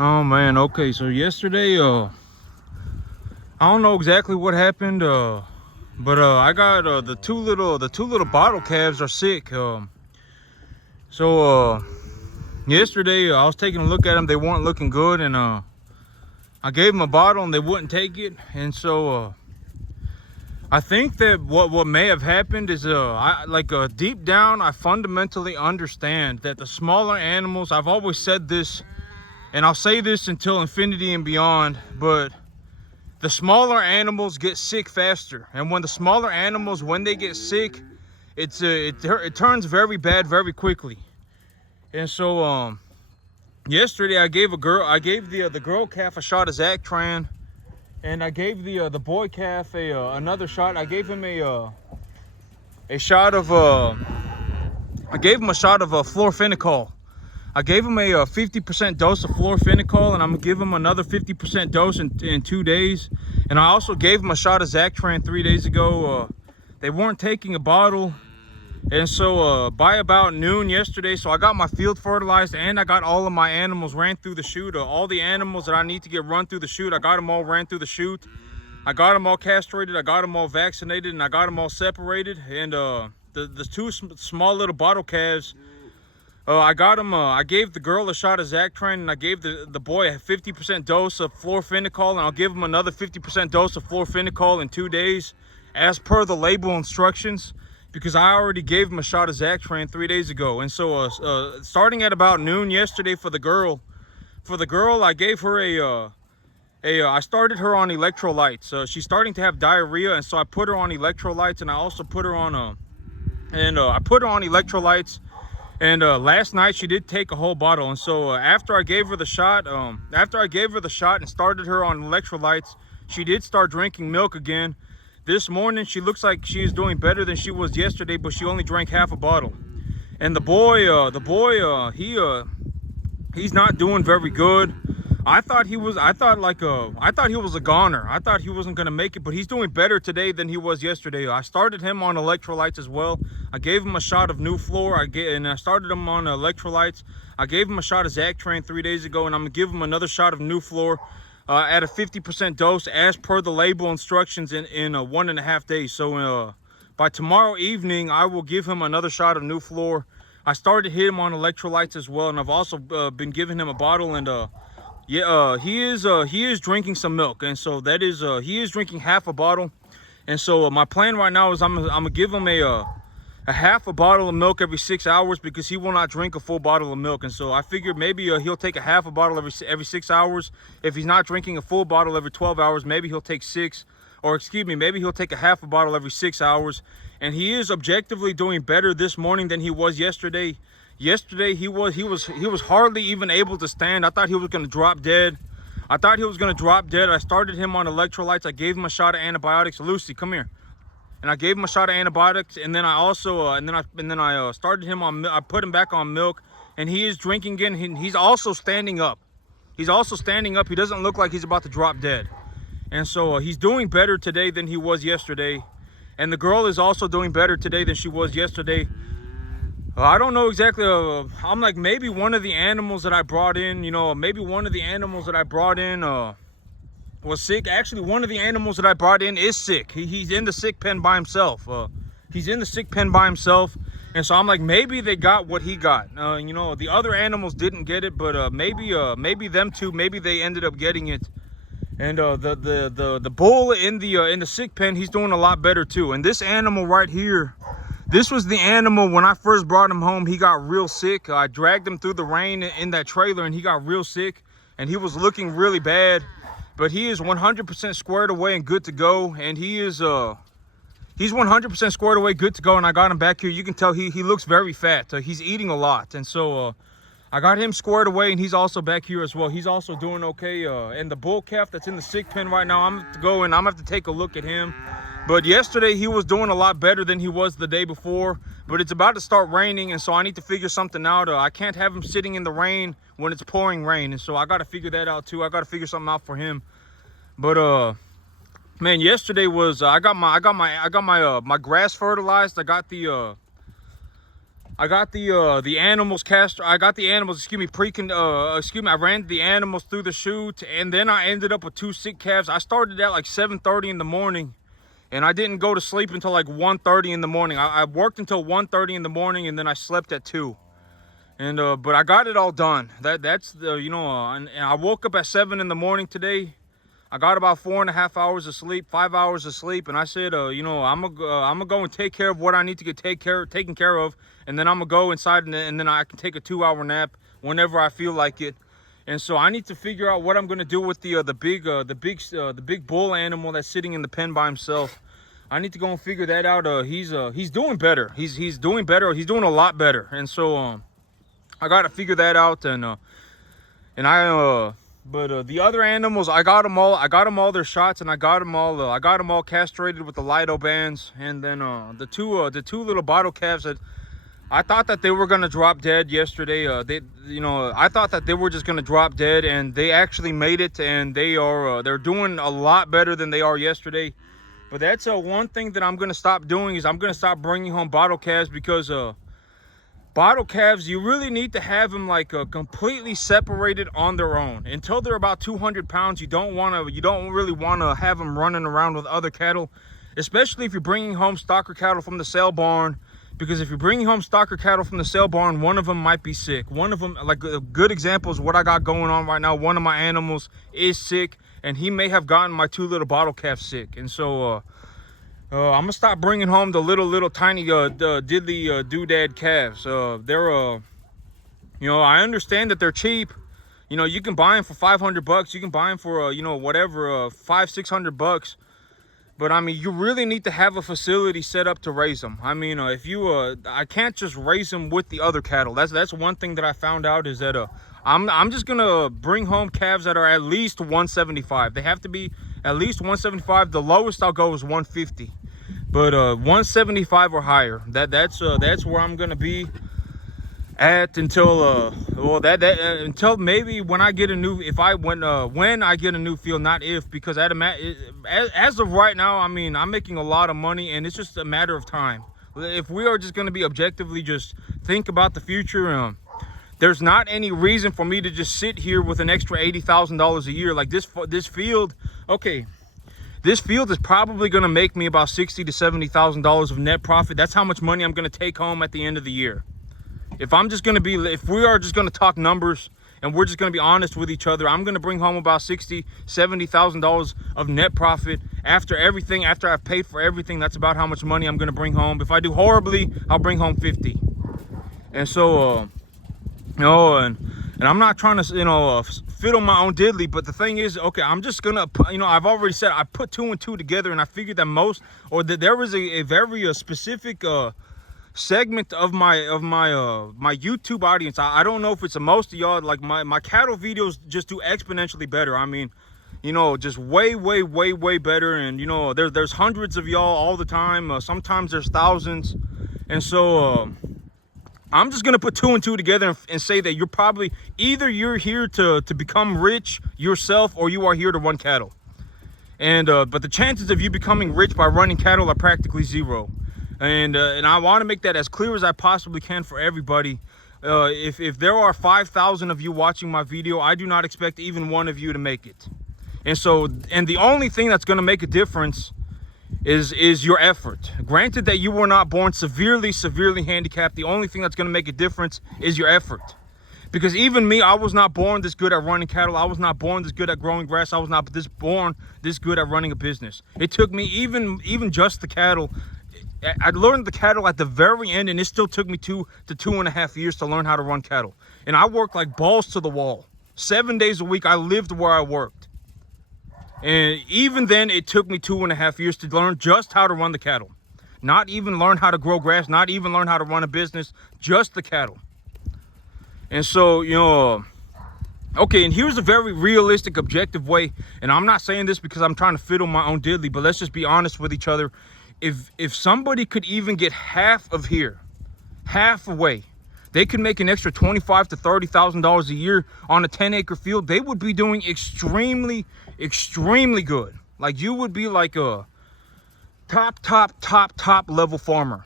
Oh man, okay, so yesterday, I don't know exactly what happened, but I got the two little bottle calves are sick. So yesterday I was taking a look at them. They weren't looking good, and I gave them a bottle and they wouldn't take it. And so I think that what may have happened is deep down I fundamentally understand that the smaller animals. I've always said this, and I'll say this until infinity and beyond, but the smaller animals get sick faster, and when the smaller animals, when they get sick, it turns very bad very quickly. And so yesterday I gave the girl calf a shot of Zactran, and I gave the boy calf another shot. I gave him a shot of I gave him a shot of fluorophenical. I gave him a 50% dose of fluorophenical, and I'm gonna give him another 50% dose in 2 days. And I also gave him a shot of Zactran 3 days ago. They weren't taking a bottle, and so by about noon yesterday, so I got my field fertilized and I got all of my animals ran through the chute. All the animals that I need to get run through the chute, I got them all ran through the chute. I got them all castrated, I got them all vaccinated, and I got them all separated. And the two small little bottle calves, I got them. I gave the girl a shot of Zactran, and I gave the boy a 50% dose of fluorophenical, and I'll give him another 50% dose of fluorophenical in 2 days, as per the label instructions, because I already gave him a shot of Zactran 3 days ago. And so, starting at about noon yesterday for the girl, I gave her I started her on electrolytes. She's starting to have diarrhea, and so I put her on electrolytes, and I also put her on I put her on electrolytes. And last night she did take a whole bottle. And so after I gave her the shot, and started her on electrolytes, she did start drinking milk again. This morning she looks like she is doing better than she was yesterday, but she only drank half a bottle. And the boy, he's not doing very good. I thought he was a goner. I thought he wasn't gonna make it, but he's doing better today than he was yesterday. I started him on electrolytes as well. I gave him a shot of Nuflor. I started him on electrolytes. I gave him a shot of Zactran 3 days ago, and I'm gonna give him another shot of Nuflor at a 50% dose as per the label instructions in 1.5 days. So by tomorrow evening, I will give him another shot of Nuflor. I started him on electrolytes as well, and I've also been giving him a bottle. And he is drinking some milk, and so that is he is drinking half a bottle. And so my plan right now is I'm gonna give him a half a bottle of milk every 6 hours, because he will not drink a full bottle of milk. And so I figured maybe he'll take a half a bottle every 6 hours. If he's not drinking a full bottle every 12 hours, maybe he'll take maybe he'll take a half a bottle every 6 hours. And he is objectively doing better this morning than he was yesterday. Yesterday he was hardly even able to stand. I thought he was going to drop dead. I started him on electrolytes. I gave him a shot of antibiotics. Lucy, come here. And I gave him a shot of antibiotics, and then I also started him on. I put him back on milk, and he is drinking again. He's also standing up. He doesn't look like he's about to drop dead. And so he's doing better today than he was yesterday. And the girl is also doing better today than she was yesterday. I don't know exactly. I'm like, maybe one of the animals that I brought in, was sick. Actually, one of the animals that I brought in is sick. He's in the sick pen by himself. And so I'm like, maybe they got what he got. The other animals didn't get it, but maybe them two, maybe they ended up getting it. And the bull in the sick pen, he's doing a lot better too. And this animal right here, this was the animal when I first brought him home. He got real sick. I dragged him through the rain in that trailer, and he got real sick, and he was looking really bad. But he is 100% squared away and good to go. And he's 100% squared away, good to go. And I got him back here. You can tell he looks very fat. He's eating a lot. And so I got him squared away, and he's also back here as well. He's also doing okay. And the bull calf that's in the sick pen right now, I'm going to go and I'm going to have to take a look at him. But yesterday he was doing a lot better than he was the day before. But it's about to start raining, and so I need to figure something out. I can't have him sitting in the rain when it's pouring rain, and so I got to figure that out too. I got to figure something out for him. But man, yesterday was I got my grass fertilized. I got the I got the animals I got the animals, I ran the animals through the chute, and then I ended up with 2 sick calves. I started at like 7:30 in the morning, and I didn't go to sleep until like 1:30 in the morning. I worked until 1:30 in the morning, and then I slept at 2. And but I got it all done. That's the and I woke up at 7 in the morning today. I got about 4.5 hours of sleep, 5 hours of sleep, and I said, I'm gonna go and take care of what I need to get taken care of, and then I'm gonna go inside, and then I can take a 2-hour nap whenever I feel like it. And so I need to figure out what I'm gonna do with the big bull animal that's sitting in the pen by himself. I need to go and figure that out. He's doing better. He's doing better. He's doing a lot better. And so I gotta figure that out. But the other animals, I got them all their shots, and I got them all castrated with the Lido bands. And then the two little bottle calves that I thought that they were gonna drop dead yesterday. I thought that they were just gonna drop dead, and they actually made it, and they're doing a lot better than they are yesterday. But that's one thing that I'm gonna stop doing, is I'm gonna stop bringing home bottle calves, because bottle calves, you really need to have them like completely separated on their own until they're about 200 pounds. You don't really want to have them running around with other cattle, especially if you're bringing home stocker cattle from the sale barn. Because if you're bringing home stocker cattle from the sale barn, one of them might be sick. One of them, like a good example is what I got going on right now. One of my animals is sick, and he may have gotten my 2 little bottle calves sick. And so I'm gonna stop bringing home the little tiny diddly doodad calves. They're I understand that they're cheap. You can buy them for $500. You can buy them for whatever, $500-600. But I mean, you really need to have a facility set up to raise them. I mean, I can't just raise them with the other cattle. That's one thing that I found out, is that I'm just gonna bring home calves that are at least 175. They have to be at least 175. The lowest I'll go is 150, but 175 or higher. That's where I'm gonna be at until until maybe when I get a new, when I get a new field, not if, because as of right now, I mean, I'm making a lot of money, and it's just a matter of time. If we are just going to be objectively just think about the future, there's not any reason for me to just sit here with an extra $80,000 a year. Like this field, okay, this field is probably going to make me about $60,000 to $70,000 of net profit. That's how much money I'm going to take home at the end of the year. If we are just going to talk numbers, and we're just going to be honest with each other, I'm going to bring home about $60,000, $70,000 of net profit after everything. After I've paid for everything, that's about how much money I'm going to bring home. If I do horribly, I'll bring home 50. And so, and I'm not trying to, fiddle my own diddly, but the thing is, okay, I'm just going to, I've already said I put 2 and 2 together, and I figured that there was a very specific segment of my YouTube audience. I don't know if it's most of y'all, like my cattle videos just do exponentially better. I mean, just way better. And there's hundreds of y'all all the time. Sometimes there's thousands. And so I'm just gonna put 2 and 2 together and say that you're here to become rich yourself, or you are here to run cattle. And but the chances of you becoming rich by running cattle are practically zero. And I want to make that as clear as I possibly can for everybody. If there are 5,000 of you watching my video, I do not expect even one of you to make it. And the only thing that's going to make a difference is your effort. Granted that you were not born severely handicapped, the only thing that's going to make a difference is your effort. Because even me, I was not born this good at running cattle. I was not born this good at growing grass. I was not born this good at running a business. It took me even just the cattle. I learned the cattle at the very end, and it still took me 2 to 2.5 years to learn how to run cattle. And I worked like balls to the wall. 7 days a week, I lived where I worked. And even then, it took me 2.5 years to learn just how to run the cattle. Not even learn how to grow grass, not even learn how to run a business, just the cattle. And so, okay, and here's a very realistic, objective way. And I'm not saying this because I'm trying to fiddle my own diddly, but let's just be honest with each other. If somebody could even get half away, they could make an extra $25,000 to $30,000 a year on a 10-acre field. They would be doing extremely good. Like, you would be like a top level farmer.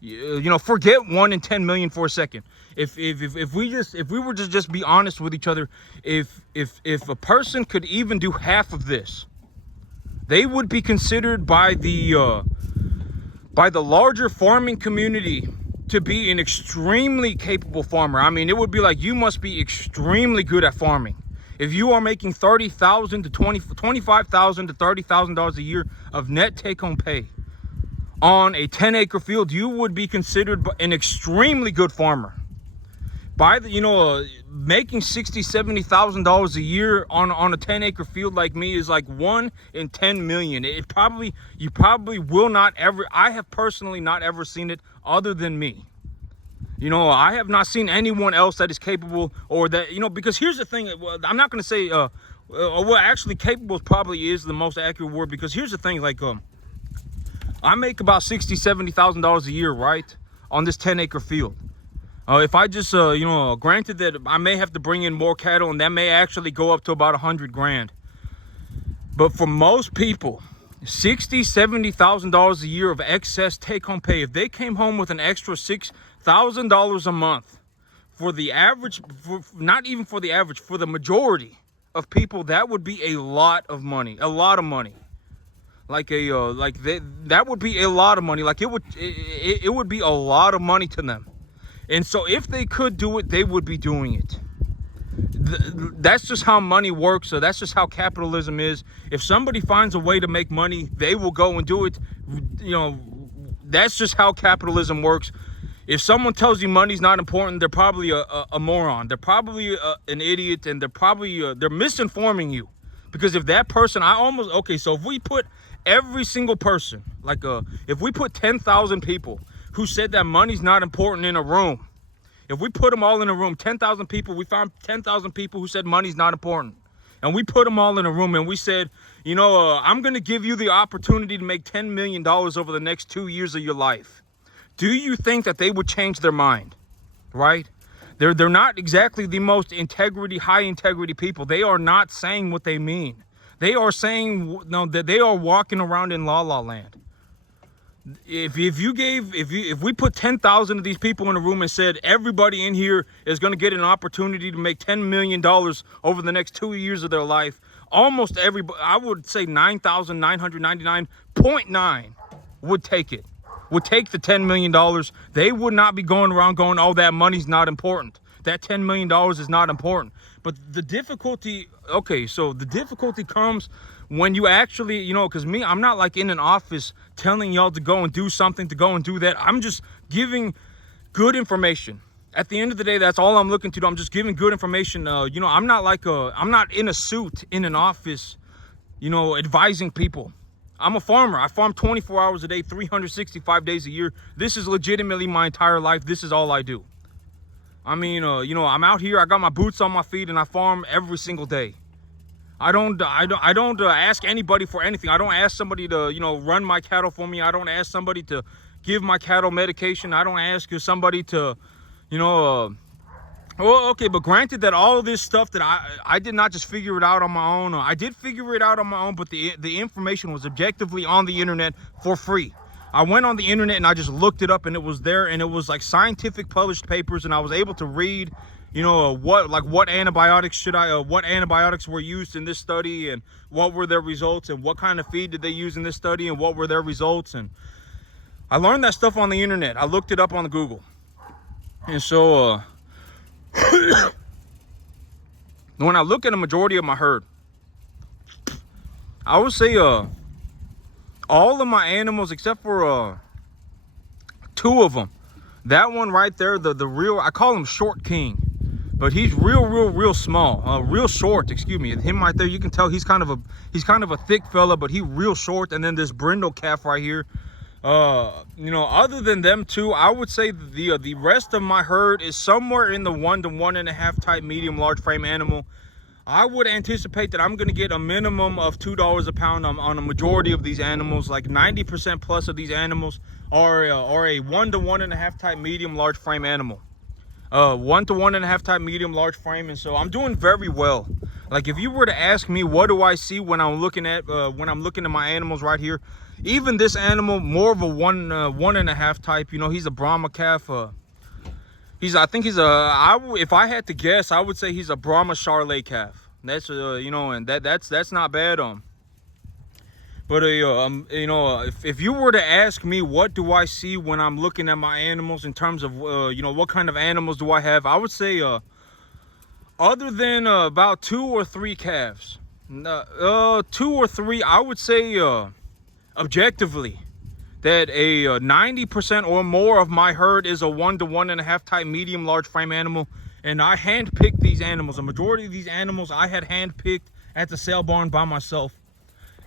You know, forget 1 in 10 million for a second. If we were to just be honest with each other, if a person could even do half of this, they would be considered by the larger farming community to be an extremely capable farmer. I mean, it would be like, you must be extremely good at farming. If you are making $30,000 to $25,000 to $30,000 a year of net take-home pay on a 10-acre field, you would be considered an extremely good farmer. By the, making $60,000-$70,000 a year on a 10-acre field like me is like 1 in 10 million. You probably will not ever. I have personally not ever seen it other than me. I have not seen anyone else that is capable, or that, because here's the thing. I'm not going to say, well, actually, capable probably is the most accurate word, because here's the thing. Like, I make about $60,000-$70,000 a year, right, on this 10-acre field. If I just, granted that I may have to bring in more cattle, and that may actually go up to about 100 grand. But for most people, $60,000-$70,000 a year of excess take-home pay, if they came home with an extra $6,000 a month, for the average, not even for the average, for the majority of people, that would be a lot of money. A lot of money. Like that would be a lot of money. Like it would be a lot of money to them. And so if they could do it, they would be doing it. That's just how money works. So that's just how capitalism is. If somebody finds a way to make money, they will go and do it. That's just how capitalism works. If someone tells you money's not important, they're probably a moron. They're probably an idiot, and they're misinforming you. Because if that person, so if we put every single person, if we put 10,000 people who said that money's not important in a room, if we put them all in a room, 10,000 people, we found 10,000 people who said money's not important, and we put them all in a room, and we said, I'm going to give you the opportunity to make $10 million over the next 2 years of your life. Do you think that they would change their mind? Right? They're not exactly the most high integrity people. They are not saying what they mean. They are saying that they are walking around in la la land. If we put 10,000 of these people in a room and said everybody in here is going to get an opportunity to make $10 million over the next 2 years of their life, almost everybody, I would say 9,999.9 would take it. Would take the $10 million. They would not be going around going, oh, that money's not important. That $10 million is not important. But the difficulty, the difficulty comes when you actually, because me, I'm not like in an office telling y'all to go and do something, to go and do that. I'm just giving good information. At the end of the day, that's all I'm looking to do. I'm just giving good information. I'm not in a suit in an office, advising people. I'm a farmer. I farm 24 hours a day, 365 days a year. This is legitimately my entire life. This is all I do. I mean, I'm out here. I got my boots on my feet, and I farm every single day. I don't ask anybody for anything. I don't ask somebody to, run my cattle for me. I don't ask somebody to give my cattle medication. I don't ask somebody to, but granted that all of this stuff that I did not just figure it out on my own. I did figure it out on my own, but the information was objectively on the internet for free. I went on the internet and I just looked it up, and it was there, and it was like scientific published papers, and I was able to read, what antibiotics what antibiotics were used in this study, and what were their results, and what kind of feed did they use in this study, and what were their results. And I learned that stuff on the internet. I looked it up on Google. And so when I look at a majority of my herd, I would say all of my animals except for 2 of them, that one right there, the real, I call him Short King, but he's real small, real short, excuse me. Him right there, you can tell he's kind of a thick fella, but he real short. And then this brindle calf right here, other than them 2, I would say the rest of my herd is somewhere in the 1 to 1.5 type medium large frame animal. I would anticipate that I'm going to get a minimum of $2 a pound on a majority of these animals. Like 90% plus of these animals are a 1 to 1.5 type medium large frame animal. 1 to 1.5 type medium large frame. And so I'm doing very well. Like if you were to ask me, what do I see when I'm looking at my animals right here? Even this animal, more of a 1.5 type. You know, he's a Brahma calf. I think he's if I had to guess, I would say he's a Brahma Charolais calf. That's you know, and that's not bad. But you know, if you were to ask me, what do I see when I'm looking at my animals in terms of you know, what kind of animals do I have? I would say other than about 2 or 3 calves, 2 or 3, I would say objectively that a 90% or more of my herd is a 1 to 1.5 type medium large frame animal. And I handpicked these animals. A majority of these animals I had handpicked at the sale barn by myself.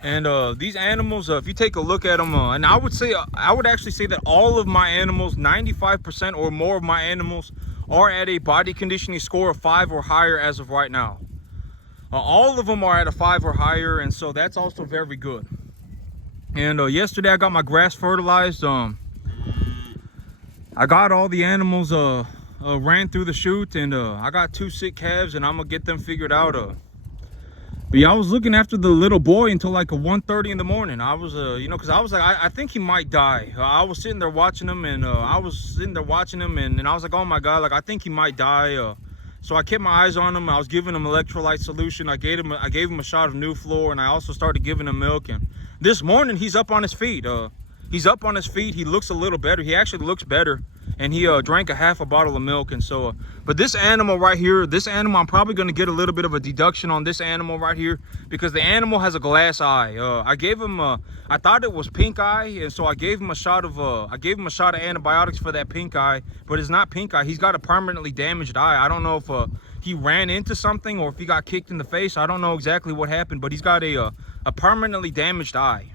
And these animals, if you take a look at them, and I would actually say that all of my animals, 95% or more of my animals, are at a body conditioning score of 5 or higher as of right now. All of them are at a 5 or higher, and so that's also very good. And yesterday I got my grass fertilized. I got all the animals ran through the chute, and I got 2 sick calves, and I'm gonna get them figured out. But yeah, I was looking after the little boy until like 1:30 in the morning. I was, you know, because I was like, I think he might die. I was sitting there watching him, and and I was like, oh my God, like I think he might die. So I kept my eyes on him. I was giving him electrolyte solution. I gave him a shot of Nuflor, and I also started giving him milk. And this morning he's up on his feet. He's up on his feet. He looks a little better. He actually looks better. And he drank a half a bottle of milk. And so but this animal right here, I'm probably going to get a little bit of a deduction on this animal right here, because the animal has a glass eye. I gave him I thought it was pink eye, and so I gave him a shot of antibiotics for that pink eye, but it's not pink eye. He's got a permanently damaged eye. I don't know if he ran into something or if he got kicked in the face. I don't know exactly what happened, but he's got a permanently damaged eye.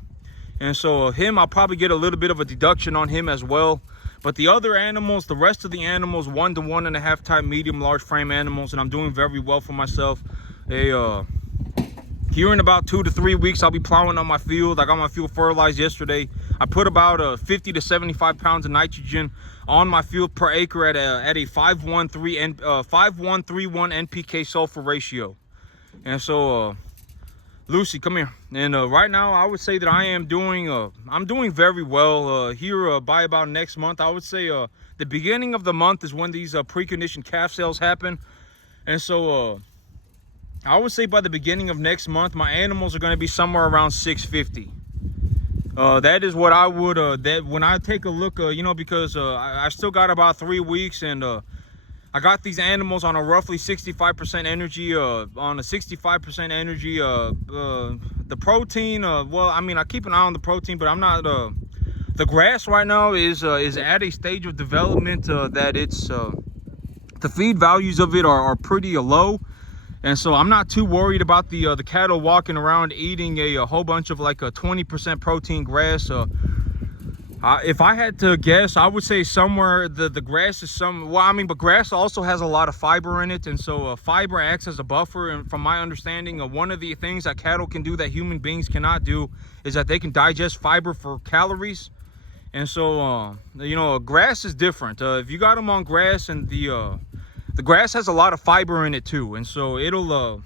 And so him, I'll probably get a little bit of a deduction on him as well. But the other animals, the rest of the animals, 1 to 1.5 type medium large frame animals, and I'm doing very well for myself. Here in about 2 to 3 weeks, I'll be plowing on my field. I got my field fertilized yesterday. I put about 50 to 75 pounds of nitrogen on my field per acre at a 5:1:3:1 NPK sulfur ratio. And so Lucy, come here. And right now, I would say that I'm doing very well. Here by about next month, I would say the beginning of the month is when these preconditioned calf sales happen. And so I would say by the beginning of next month, my animals are going to be somewhere around 650. That is what I would, that when I take a look, you know, because I still got about 3 weeks, and I got these animals on a roughly 65% energy, on a 65% energy. The protein, well, I mean, I keep an eye on the protein, but I'm not, the grass right now is at a stage of development that it's, the feed values of it are pretty low. And so I'm not too worried about the cattle walking around eating a whole bunch of like a 20% protein grass. If I had to guess, I would say somewhere the grass is but grass also has a lot of fiber in it, and so fiber acts as a buffer. And from my understanding, one of the things that cattle can do that human beings cannot do is that they can digest fiber for calories. And so you know, grass is different. If you got them on grass, and the grass has a lot of fiber in it too, and so it'll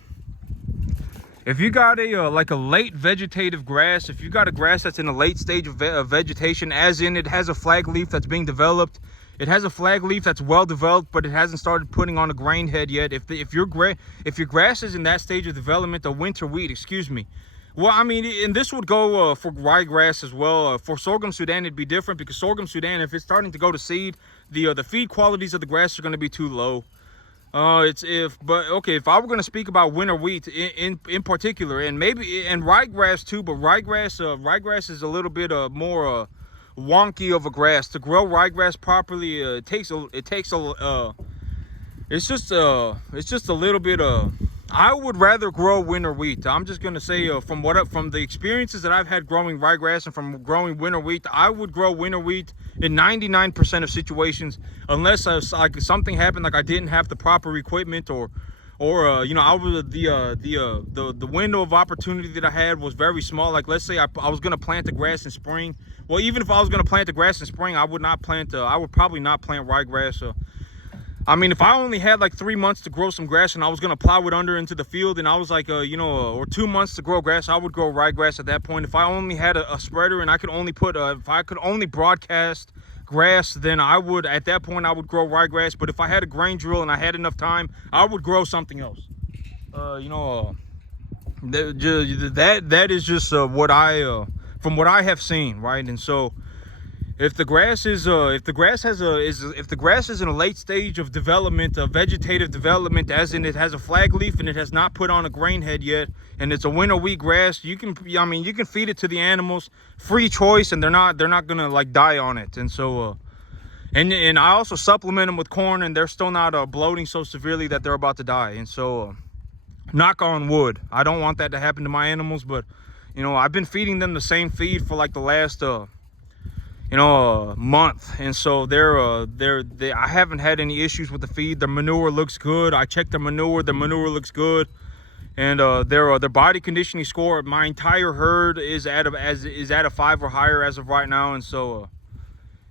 if you got a like a late vegetative grass, if you got a grass that's in a late stage of vegetation, as in it has a flag leaf that's being developed, it has a flag leaf that's well developed, but it hasn't started putting on a grain head yet. If your grass is in that stage of development, a winter wheat, excuse me. Well, I mean, and this would go for ryegrass as well. For sorghum Sudan, it'd be different, because sorghum Sudan, if it's starting to go to seed, the feed qualities of the grass are going to be too low. If I were going to speak about winter wheat in particular, and ryegrass too, but ryegrass is a little bit more wonky of a grass. To grow ryegrass properly, it's just a little bit I would rather grow winter wheat. I'm just gonna say from the experiences that I've had growing ryegrass and from growing winter wheat, I would grow winter wheat in 99% of situations, unless like something happened, like I didn't have the proper equipment, or you know, I was the window of opportunity that I had was very small. Like, let's say I was gonna plant the grass in spring. Well, even if I was gonna plant the grass in spring, I would probably not plant ryegrass. I mean, if I only had like 3 months to grow some grass and I was gonna plow it under into the field, and I was like, you know, or 2 months to grow grass, I would grow ryegrass at that point. If I only had a spreader and I could only put, if I could only broadcast grass, then I would, at that point, I would grow ryegrass. But if I had a grain drill and I had enough time, I would grow something else. You know, that is just what I, from what I have seen, right? And so, if the grass is if the grass is in a late stage of development, of vegetative development, as in it has a flag leaf and it has not put on a grain head yet, and it's a winter wheat grass, you can, I mean, you can feed it to the animals, free choice, and they're not gonna like die on it. And so and I also supplement them with corn, and they're still not bloating so severely that they're about to die. And so knock on wood, I don't want that to happen to my animals, but you know, I've been feeding them the same feed for like the last you know, a month, and so I haven't had any issues with the feed. Their manure looks good. I checked their manure looks good, and their body conditioning score, my entire herd is at a 5 or higher as of right now. And so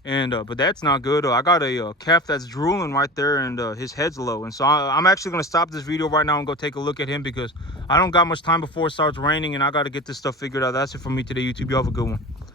but that's not good. I got a calf that's drooling right there, and his head's low. And so I'm actually going to stop this video right now and go take a look at him, because I don't got much time before it starts raining, and I got to get this stuff figured out. That's it for me today, YouTube. You have a good one.